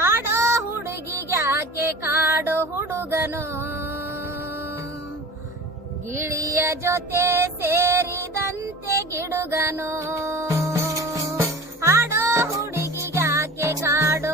ಹಾಡೋ ಹುಡುಗಿಗ್ಯಾಕೆ ಕಾಡೋ ಹುಡುಗನು ಗಿಳಿಯ ಜೊತೆ ಸೇರಿದಂತೆ ಗಿಡುಗನು ಹಾಡೋ ಹುಡುಗಿಗ್ಯಾಕೆ ಕಾಡೋ